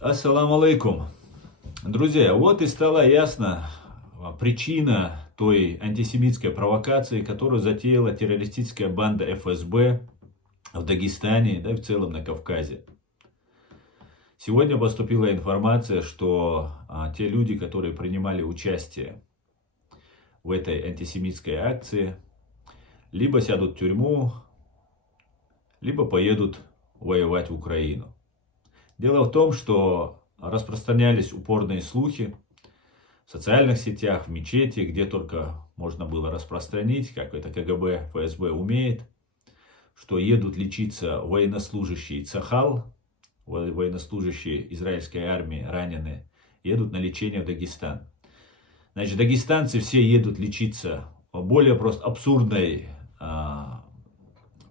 Ассаламу алейкум. Друзья, вот и стала ясна причина той антисемитской провокации, которую затеяла террористическая банда ФСБ в Дагестане, да и в целом на Кавказе. Сегодня поступила информация, что те люди, которые принимали участие в этой антисемитской акции, либо сядут в тюрьму, либо поедут воевать в Украину. Дело в том, что распространялись упорные слухи в социальных сетях, в мечети, где только можно было распространить, как это КГБ, ФСБ умеет, что едут лечиться военнослужащие Цахал, военнослужащие израильской армии, раненые, едут на лечение в Дагестан. Значит, дагестанцы все едут лечиться более просто абсурдной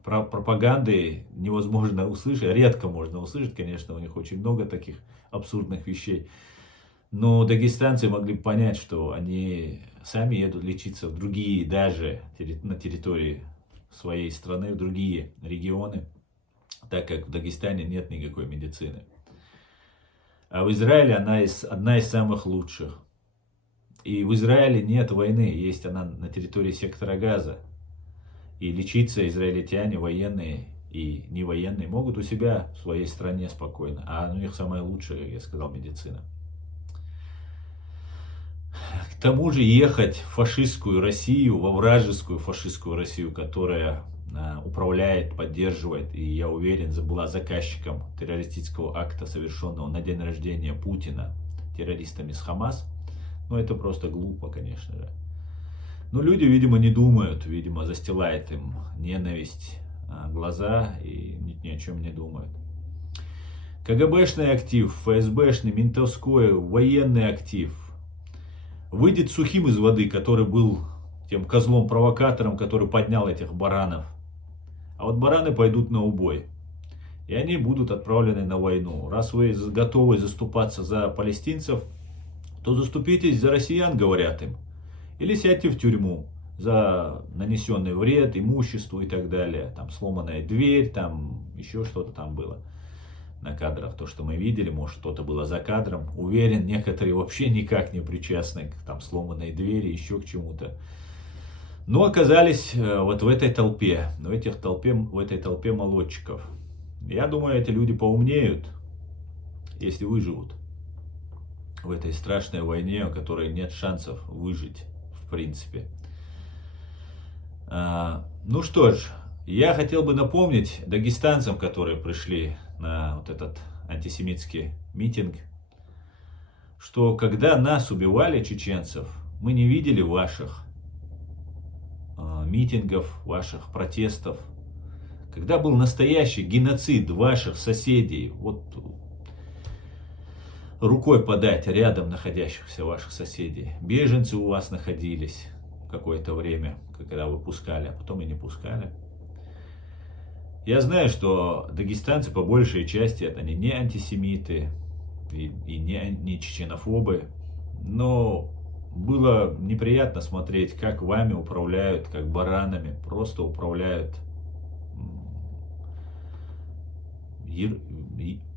пропаганды невозможно услышать, редко можно услышать, конечно, у них очень много таких абсурдных вещей. Но дагестанцы могли бы понять, что они сами едут лечиться в другие, даже на территории своей страны, в другие регионы, так как в Дагестане нет никакой медицины. А в Израиле она одна из самых лучших. И в Израиле нет войны, есть она на территории сектора Газа. И лечиться израильтяне, военные и не военные, могут у себя в своей стране спокойно. А у них самая лучшая, как я сказал, медицина. К тому же ехать в фашистскую Россию, во вражескую фашистскую Россию, которая управляет, поддерживает, и я уверен, была заказчиком террористического акта, совершенного на день рождения Путина террористами с Хамас, ну это просто глупо, конечно же. Но люди, видимо, не думают, видимо, застилает им ненависть глаза и ни о чем не думают. КГБшный актив, ФСБшный, ментовской, военный актив выйдет сухим из воды, который был тем козлом-провокатором, который поднял этих баранов. А вот бараны пойдут на убой. И они будут отправлены на войну. Раз вы готовы заступаться за палестинцев, то заступитесь за россиян, говорят им. Или сядьте в тюрьму за нанесенный вред, имуществу и так далее. Там сломанная дверь, там еще что-то там было на кадрах. То, что мы видели, может что-то было за кадром. Уверен, некоторые вообще никак не причастны к там сломанной двери, еще к чему-то. Но оказались вот в этой толпе, в этой толпе молодчиков. Я думаю, эти люди поумнеют, если выживут в этой страшной войне, у которой нет шансов выжить. В принципе. Ну что ж, я хотел бы напомнить дагестанцам, которые пришли на вот этот антисемитский митинг, что когда нас убивали, чеченцев, мы не видели ваших митингов, ваших протестов. Когда был настоящий геноцид ваших соседей, вот рукой подать рядом находящихся ваших соседей. Беженцы у вас находились какое-то время, когда вы пускали, а потом и не пускали. Я знаю, что дагестанцы по большей части это не антисемиты и не чеченофобы, но было неприятно смотреть, как вами управляют, как баранами, просто управляют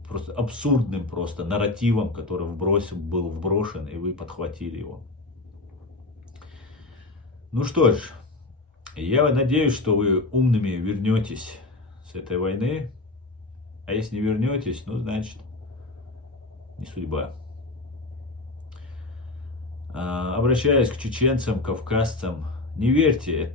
просто абсурдным просто нарративом, который был вброшен, и вы подхватили его. Ну что ж, я надеюсь, что вы умными вернетесь с этой войны, а если не вернетесь, ну значит, не судьба. Обращаясь к чеченцам, кавказцам, не верьте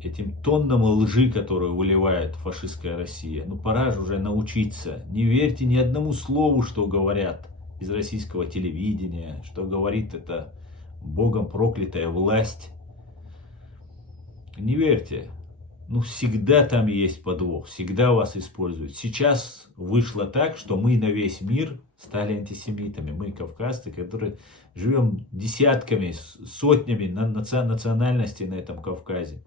этим тоннам лжи, которую выливает фашистская Россия. Ну пора же уже научиться. Не верьте ни одному слову, что говорят из российского телевидения, что говорит эта Богом проклятая власть. Не верьте. Ну всегда там есть подвох, всегда вас используют. Сейчас вышло так, что мы на весь мир стали антисемитами. Мы, кавказцы, которые живем десятками, сотнями национальностей на этом Кавказе.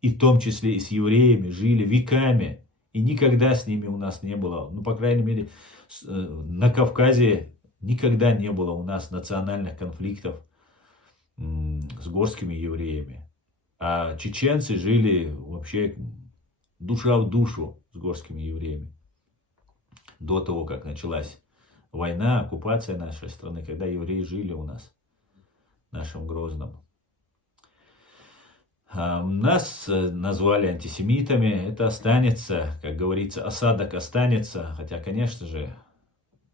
И в том числе и с евреями жили веками. И никогда с ними у нас не было, ну, по крайней мере, на Кавказе никогда не было у нас национальных конфликтов с горскими евреями. А чеченцы жили вообще душа в душу с горскими евреями. До того, как началась война, оккупация нашей страны, когда евреи жили у нас, в нашем Грозном. Нас назвали антисемитами, это останется, как говорится, осадок останется, хотя, конечно же,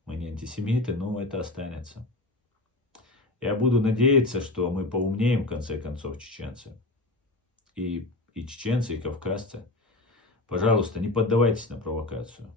мы не антисемиты, но это останется. Я буду надеяться, что мы поумнеем, в конце концов, чеченцы. И чеченцы, и кавказцы. Пожалуйста, не поддавайтесь на провокацию.